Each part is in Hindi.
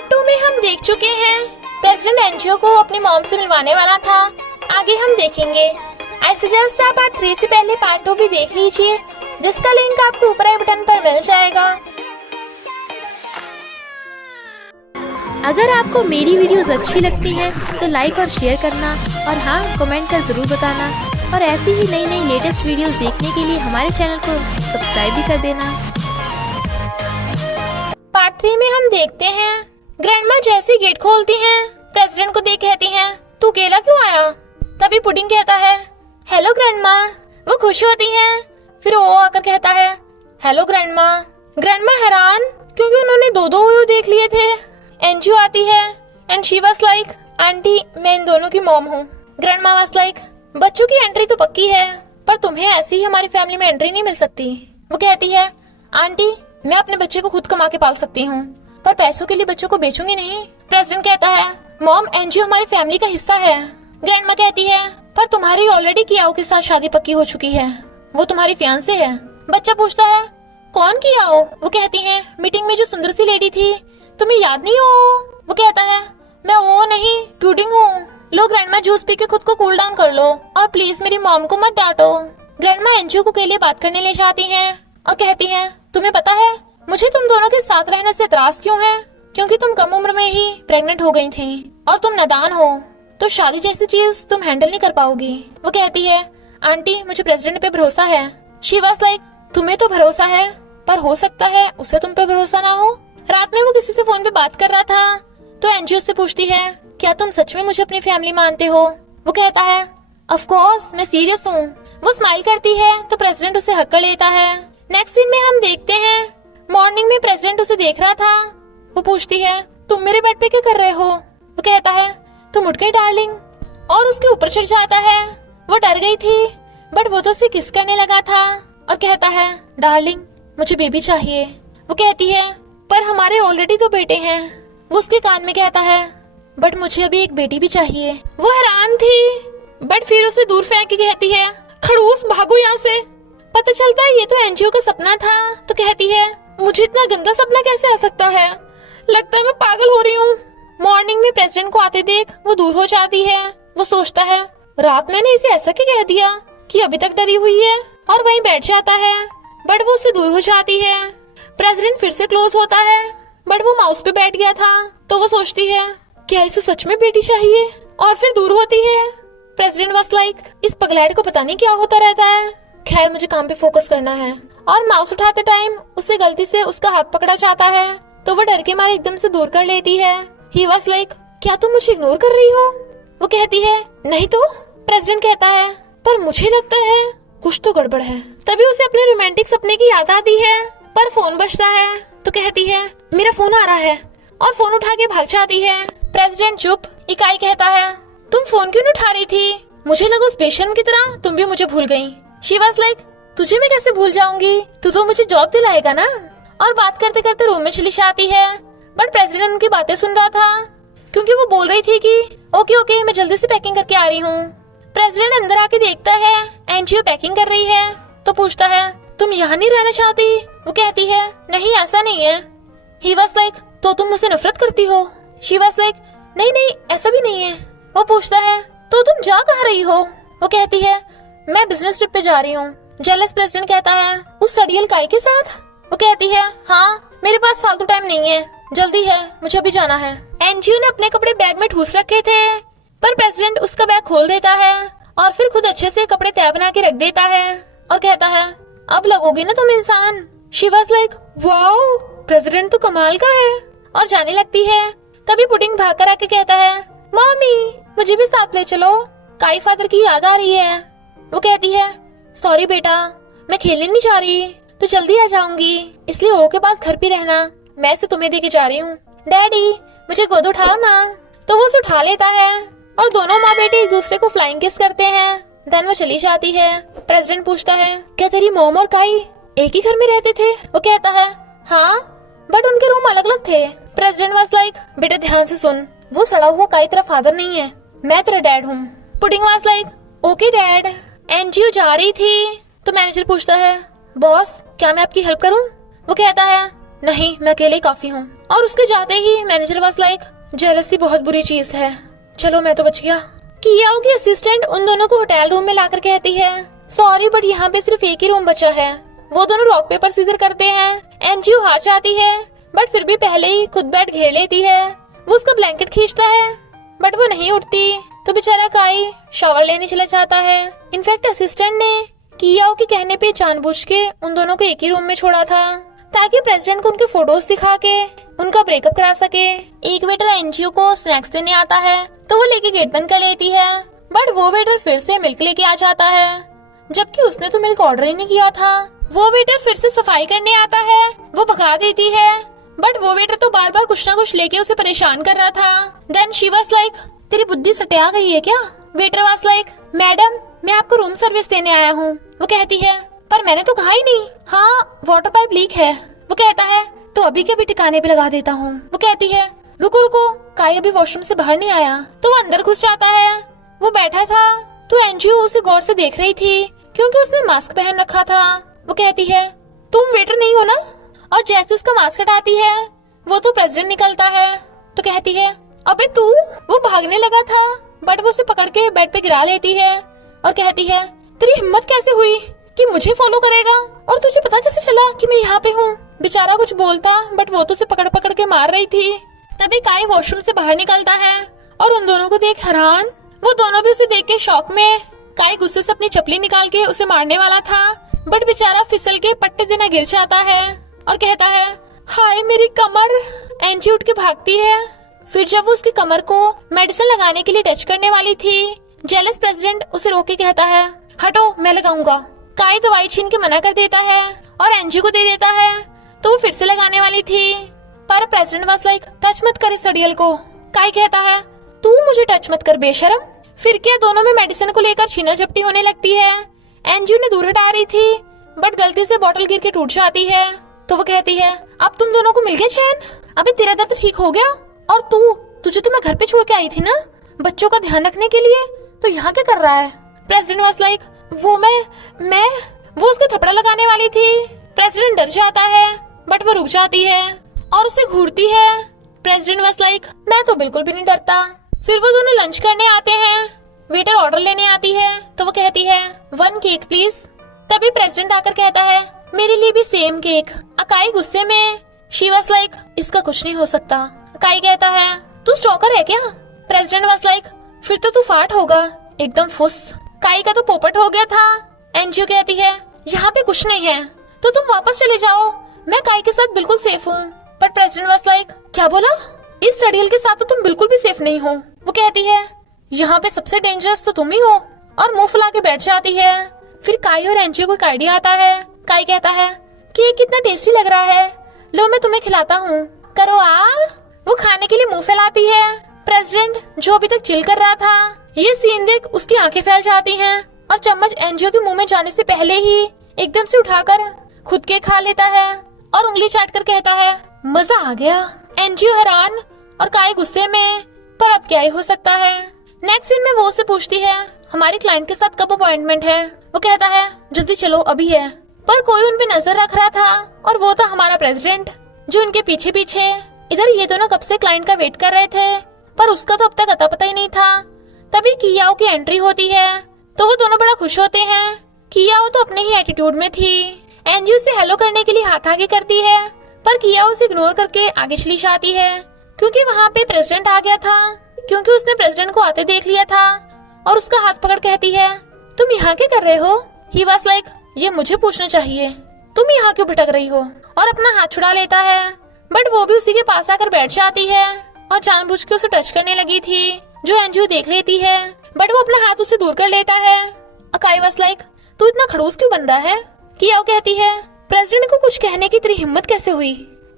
पार्ट 2 में हम देख चुके हैं प्रेसिडेंट एनजीओ को अपनी मॉम से मिलवाने वाला था। आगे हम देखेंगे। आई सजेस्ट आप पार्ट 3 से पहले पार्ट 2 भी देख लीजिए, जिसका लिंक आपको ऊपर आई बटन पर मिल जाएगा। अगर आपको मेरी वीडियोस अच्छी लगती है तो लाइक और शेयर करना, और हाँ, कमेंट कर ज़रूर बताना। और ऐसी ही नई नई लेटेस्ट वीडियोस देखने के लिए हमारे चैनल को सब्सक्राइब भी कर देना। पार्ट 3 में हम देखते हैं ग्रैंडमा जैसे गेट खोलती हैं, प्रेसिडेंट को देख कहती हैं, तू अकेला क्यों आया? तभी पुडिंग कहता है, हेलो ग्रैंडमा। वो खुश होती हैं। फिर वो आकर कहता है, हेलो ग्रैंडमा। ग्रैंडमा हैरान, क्योंकि उन्होंने दो ओयो देख लिए थे। एनजीओ आती है and she was like, aunty मैं इन दोनों की मॉम हूँ। ग्रैंडमा वाज लाइक, बच्चों की एंट्री तो पक्की है, पर तुम्हें ऐसी ही हमारी फैमिली में एंट्री नहीं मिल सकती। वो कहती है, आंटी मैं अपने बच्चे को खुद कमा के पाल सकती हूँ, पर पैसों के लिए बच्चों को बेचूंगी नहीं। प्रेसिडेंट कहता है, मॉम एनजीओ हमारी फैमिली का हिस्सा है। ग्रैंडमा कहती है, पर तुम्हारी ऑलरेडी कियाओ के साथ शादी पक्की हो चुकी है, वो तुम्हारी फियांसे है। बच्चा पूछता है, कौन कियाओ? वो कहती है, मीटिंग में जो सुंदर सी लेडी थी, तुम्हें याद नहीं हो? वो कहता है, मैं वो नहीं, पुडिंग हूँ। लो ग्रैंडमा जूस पी के खुद को कूल डाउन कर लो, और प्लीज मेरी मॉम को मत डांटो। ग्रैंडमा एनजीओ को के लिए बात करने ले जाती हैं और कहती हैं, तुम्हें पता है मुझे तुम दोनों के साथ रहने से इतराज क्यों है? क्योंकि तुम कम उम्र में ही प्रेग्नेंट हो गई थी और तुम नादान हो, तो शादी जैसी चीज तुम हैंडल नहीं कर पाओगी। वो कहती है, आंटी मुझे प्रेसिडेंट पे भरोसा है। शी वाज लाइक, तुम्हें तो भरोसा है, पर हो सकता है उसे तुम पे भरोसा ना हो। रात में वो किसी से फोन पे बात कर रहा था, तो एनजीओ से पूछती है, क्या तुम सच में मुझे अपनी फैमिली मानते हो? वो कहता है, ऑफ कोर्स मैं सीरियस हूँ। वो स्माइल करती है तो प्रेसिडेंट उसे हक कर लेता है। नेक्स्ट सीन में हम देखते हैं मॉर्निंग में प्रेसिडेंट उसे देख रहा था। वो पूछती है, तुम मेरे बेड पे क्या कर रहे हो? वो कहता है, तुम उठ गई डार्लिंग, और उसके ऊपर चढ़ जाता है। वो डर गई थी, बट वो तो उसे किस करने लगा था और कहता है, डार्लिंग मुझे बेबी चाहिए। वो कहती है, पर हमारे ऑलरेडी 2 बेटे हैं। वो उसके कान में कहता है, बट मुझे अभी एक बेटी भी चाहिए। वो हैरान थी, बट फिर उसे दूर फेंक के कहती है, खड़ूस भागो यहाँ से। पता चलता है ये तो एनजीओ का सपना था, तो कहती है, मुझे इतना गंदा सपना कैसे आ सकता है? लगता है मैं पागल हो रही हूँ। मॉर्निंग में प्रेसिडेंट को आते देख वो दूर हो जाती है। वो सोचता है, रात मैंने इसे ऐसा क्या कह दिया कि अभी तक डरी हुई है, और वहीं बैठ जाता है, बट वो उससे दूर हो जाती है। प्रेसिडेंट फिर से क्लोज होता है, बट वो माउस पे बैठ गया था, तो वो सोचती है, क्या इसे सच में बेटी चाहिए? और फिर दूर होती है। प्रेसिडेंट वाज लाइक, इस पगलैट को पता नहीं क्या होता रहता है। खैर मुझे काम पे फोकस करना है। और माउस उठाते टाइम उससे गलती से उसका हाथ पकड़ा जाता है, तो वो डर के मारे एकदम से दूर कर लेती है। ही वाज लाइक, क्या तुम मुझे इग्नोर कर रही हो? वो कहती है, नहीं तो। प्रेसिडेंट कहता है, पर मुझे लगता है कुछ तो गड़बड़ है। तभी उसे अपने रोमांटिक सपने की याद आती है, पर फोन बजता है, तो कहती है, मेरा फोन आ रहा है, और फोन उठा के भाग जाती है। प्रेसिडेंट चुप। इकाई कहता है, तुम फोन क्यों नहीं उठा रही थी? मुझे लगा उस बेशर्म की तरह तुम भी मुझे भूल गई। शी वाज लाइक, तुझे मैं कैसे भूल जाऊंगी? तू तो मुझे जॉब दिलाएगा ना। और बात करते करते रूम में चली जाती है, बट प्रेसिडेंट उनकी बातें सुन रहा था, क्योंकि वो बोल रही थी कि ओके मैं जल्दी से पैकिंग करके आ रही हूँ। प्रेसिडेंट अंदर आके देखता है एनजीओ पैकिंग कर रही है, तो पूछता है, तुम यहाँ नहीं रहना चाहती? वो कहती है, नहीं ऐसा नहीं है। ही वाज लाइक, तो तुम मुझसे नफरत करती हो? शी वाज लाइक, नहीं ऐसा भी नहीं है। वो पूछता है, तो तुम जा कहाँ रही हो? वो कहती है, मैं बिजनेस ट्रिप पे जा रही हूँ। जेलस प्रेसिडेंट कहता है, उस सड़ियल काई के साथ? वो कहती है, हाँ मेरे पास फालतू टाइम नहीं है, जल्दी है, मुझे अभी जाना है। एनजीओ ने अपने कपड़े बैग में ठूस रखे थे, पर प्रेसिडेंट उसका बैग खोल देता है और फिर खुद अच्छे से कपड़े तय बना के रख देता है और कहता है, अब लगोगी ना तुम इंसान। She was like, wow president तो कमाल का है, और जाने लगती है। तभी पुडिंग भाग कर आके कहता है, मम्मी मुझे भी साथ ले चलो, काई फादर की याद आ रही है। वो कहती है, सॉरी बेटा मैं खेलने नहीं जा रही, तो जल्दी आ जाऊंगी, इसलिए ओ के पास घर पे रहना, मैं इसे तुम्हें देके जा रही हूँ। डैडी मुझे गोद उठाओ ना। तो वो उसे उठा लेता है और दोनों माँ बेटे एक दूसरे को फ्लाइंग किस करते हैं। देन वो चली जाती है। प्रेसिडेंट पूछता है, क्या तेरी मॉम और काई एक ही घर में रहते थे? वो कहता है, हाँ बट उनके रूम अलग अलग थे। प्रेसिडेंट वाज लाइक, बेटा ध्यान से सुन, वो सड़ा हुआ काई तेरा फादर नहीं है, मैं तेरा डैड हूँ। Pudding was like, okay dad. NGO जा रही थी, तो मैनेजर पूछता है, बॉस क्या मैं आपकी हेल्प करूं? वो कहता है, नहीं, मैं अकेले ही काफी हूँ। और उसके जाते ही मैनेजर वाज लाइक, जेलसी बहुत बुरी चीज है, चलो मैं तो बच गया। कियाओ की असिस्टेंट उन दोनों को होटल रूम में लाकर कहती है, सॉरी बट यहाँ पे सिर्फ एक ही रूम बचा है। वो दोनों रॉक पेपर सीजर करते हैं। एनजीओ हार जाती है बट फिर भी पहले ही खुद बेड घेर लेती है। वो उसका ब्लैंकेट खींचता है बट वो नहीं उठती, तो बेचारा काई शावर लेने चला जाता है। इनफैक्ट असिस्टेंट ने कियाओ के कहने पे जानबूझ के उन दोनों को एक ही रूम में छोड़ा था ताकि प्रेसिडेंट को उनके फोटोज दिखा के उनका ब्रेकअप करा सके। एक वेटर एनजीओ को स्नैक्स देने आता है तो वो लेके गेट बंद कर लेती है, बट वो वेटर फिर से मिल्क लेके आ जाता है, जबकि उसने तो मिल्क ऑर्डर ही नहीं किया था। वो वेटर फिर से सफाई करने आता है, वो भगा देती है, बट वो वेटर तो बार बार कुछ ना कुछ लेके उसे परेशान कर रहा था। देन शी वाज लाइक, तेरी बुद्धि सटिया गई है क्या? वेटर वाज लाइक, मैडम मैं आपको रूम सर्विस देने आया हूँ। वो कहती है, पर मैंने तो कहा ही नहीं। हाँ, वाटर पाइप लीक है। वो कहता है, तो अभी के अभी ठिकाने पे लगा देता हूँ। वो कहती है, रुको रुको, काई अभी वॉशरूम से बाहर नहीं आया। तो वो अंदर घुस जाता है। वो बैठा था तो एनजीओ उसे गौर से देख रही थी क्योंकि उसने मास्क पहन रखा था। वो कहती है, तुम वेटर नहीं हो ना? और जैसे उसका मास्क हटाती है वो तो प्रेसिडेंट निकलता है। तो कहती है, अबे तू? वो भागने लगा था बट वो उसे पकड़ के बेड पे गिरा लेती है और कहती है, तेरी हिम्मत कैसे हुई कि मुझे फॉलो करेगा, और तुझे पता कैसे चला कि मैं यहाँ पे हूँ? बेचारा कुछ बोलता बट वो तो उसे पकड़ पकड़ के मार रही थी। तभी काई वॉशरूम से बाहर निकलता है और उन दोनों को देख हैरान। वो दोनों भी उसे देख के शॉक में। काई गुस्से से अपनी चपली निकाल के उसे मारने वाला था बट बेचारा फिसल के पट्टे देना गिर जाता है और कहता है, हाय मेरी कमर। एनजी उठ के भागती है। फिर जब वो उसकी कमर को मेडिसिन लगाने के लिए टच करने वाली थी, जेलस प्रेसिडेंट उसे रोक के कहता है, हटो मैं लगाऊंगा। काई दवाई छीन के मना कर देता है और एनजी को दे देता है, तो वो फिर से लगाने वाली थी पर प्रेसिडेंट वाज लाइक, टच मत कर इस सड़ियल को। काई कहता है, तू मुझे टच मत कर बेशरम। फिर क्या दोनों में मेडिसिन को लेकर छीना झपटी होने लगती है। एनजी ने दूर हटा रही थी बट गलती से बोतल गिर के टूट जाती है। तो वो कहती है, अब तुम दोनों को मिल गया चैन? अबे तेरा दर्द ठीक हो गया? और तुझे तो मैं घर पे छोड़ के आई थी ना बच्चों का ध्यान रखने के लिए, तो यहाँ क्या कर रहा है? प्रेसिडेंट वाज लाइक, वो मैं वो उसको थप्पड़ लगाने वाली थी। प्रेसिडेंट डर जाता है बट वो रुक जाती है और उसे घूरती है। प्रेसिडेंट वाज लाइक, मैं तो बिल्कुल भी नहीं डरता। फिर वो दोनों लंच करने आते हैं। वेटर ऑर्डर लेने आती है तो वो कहती है, 1 केक प्लीज। तभी प्रेसिडेंट आकर कहता है, मेरे लिए भी सेम केक। अकाई गुस्से में। शी वाज लाइक, इसका कुछ नहीं हो सकता। अकाई कहता है, तू स्टॉकर है क्या? प्रेसिडेंट वाज लाइक, फिर तो तू फाट होगा एकदम फुस। काई का तो पोपट हो गया था। एनजीओ कहती है, यहाँ पे कुछ नहीं है तो तुम वापस चले जाओ, मैं काई के साथ बिल्कुल सेफ हूँ। बट प्रेसिडेंट वाज लाइक, क्या बोला? इस सड़ियल के साथ तो तुम बिल्कुल भी सेफ नहीं हो। वो कहती है, यहाँ पे सबसे डेंजरस तो तुम ही हो, और मुंह फुला के बैठ जाती है। फिर काई और एनजीओ को एक आइडिया आता है। काई कहता है कि ये कितना टेस्टी लग रहा है, लो मैं तुम्हें खिलाता हूँ, करो आ। वो खाने के लिए मुंह फैलाती है। प्रेसिडेंट जो अभी तक चिल कर रहा था, ये सीन देख उसकी आंखें फैल जाती हैं और चम्मच एनजीओ के मुंह में जाने से पहले ही एकदम से उठाकर खुद के खा लेता है और उंगली चाट कर कहता है, मजा आ गया। एनजीओ हैरान और काई गुस्से में, पर अब क्या ही हो सकता है। नेक्स्ट सीन में वो उससे पूछती है, हमारे क्लाइंट के साथ कब अपॉइंटमेंट है? वो कहता है, जल्दी चलो अभी है। पर कोई उन पे नजर रख रहा था और वो था हमारा प्रेसिडेंट, जो उनके पीछे पीछे। इधर ये दोनों कब से क्लाइंट का वेट कर रहे थे पर उसका तो अब तक अता पता ही नहीं था। तभी कियाओ की एंट्री होती है तो वो दोनों बड़ा खुश होते हैं। कियाओ तो अपने ही एटीट्यूड में थी। एनजीओ से हेलो करने के लिए हाथ आगे करती है पर कियाओ उसे इग्नोर करके आगे चली जाती है क्योंकि वहाँ पे प्रेसिडेंट आ गया था, क्योंकि उसने प्रेसिडेंट को आते देख लिया था और उसका हाथ पकड़ कहती है, तुम यहाँ क्या कर रहे हो? ही वाज लाइक, ये मुझे पूछना चाहिए, तुम यहाँ क्यों भटक रही हो? और अपना हाथ छुड़ा लेता है बट वो भी उसी के पास आकर बैठ जाती है और जानबूझ के उसे टच करने लगी थी, जो एनजीओ देख लेती है बट वो अपना हाथ उसे दूर कर लेता है। अकाई वाज लाइक, तू इतना खड़ूस क्यों बन रहा है? कियाओ कहती है, प्रेसिडेंट को कुछ कहने की तेरी हिम्मत कैसे हुई?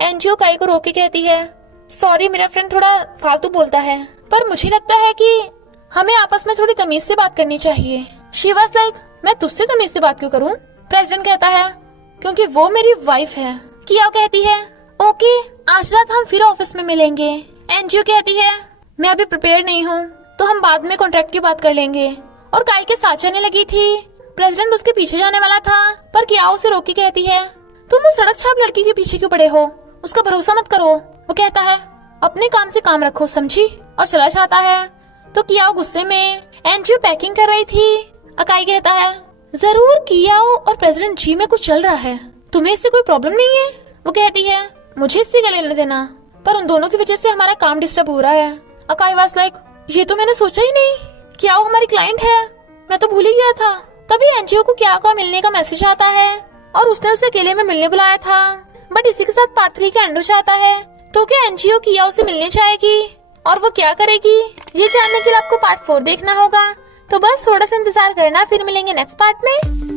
एनजीओ काई को रोक के कहती है, सॉरी मेरा फ्रेंड थोड़ा फालतू बोलता है, पर मुझे लगता है कि हमें आपस में थोड़ी तमीज से बात करनी चाहिए। शी वाज लाइक, मैं तुझसे तमीज से बात क्यों करूं? प्रेसिडेंट कहता है, क्योंकि वो मेरी वाइफ है। कियाओ कहती है, ओके आज रात हम फिर ऑफिस में मिलेंगे। एनजीओ कहती है, मैं अभी प्रिपेयर नहीं हूँ तो हम बाद में कॉन्ट्रैक्ट की बात कर लेंगे। और काई के साथ जाने लगी थी। प्रेसिडेंट उसके पीछे जाने वाला था पर कियाओ उसे रोक के कहती है, तुम उस सड़क छाप लड़की के पीछे क्यों पड़े हो? उसका भरोसा मत करो। वो कहता है अपने काम से काम रखो, समझी, और चला जाता है। तो कियाओ गुस्से में एनजीओ पैकिंग कर रही थी। अकाई कहता है जरूर कियाओ और प्रेसिडेंट जी में कुछ चल रहा है, तुम्हें इससे कोई प्रॉब्लम नहीं है। वो कहती है मुझे इससे क्या लेना देना, पर उन दोनों की वजह से हमारा काम डिस्टर्ब हो रहा है। अकाई वाज लाइक ये तो मैंने सोचा ही नहीं, कियाओ हमारी क्लाइंट है, मैं तो भूल ही गया था। तभी एनजीओ को कियाओ का मिलने का मैसेज आता है और उसने उसे अकेले में मिलने बुलाया था। बट इसी के साथ पार्ट 3 का एंड हो जाता है। तो क्या एनजीओ कियाओ से मिलने जाएगी और वो क्या करेगी, ये जानने के लिए आपको पार्ट 4 देखना होगा। तो बस थोड़ा सा इंतजार करना, फिर मिलेंगे नेक्स्ट पार्ट में।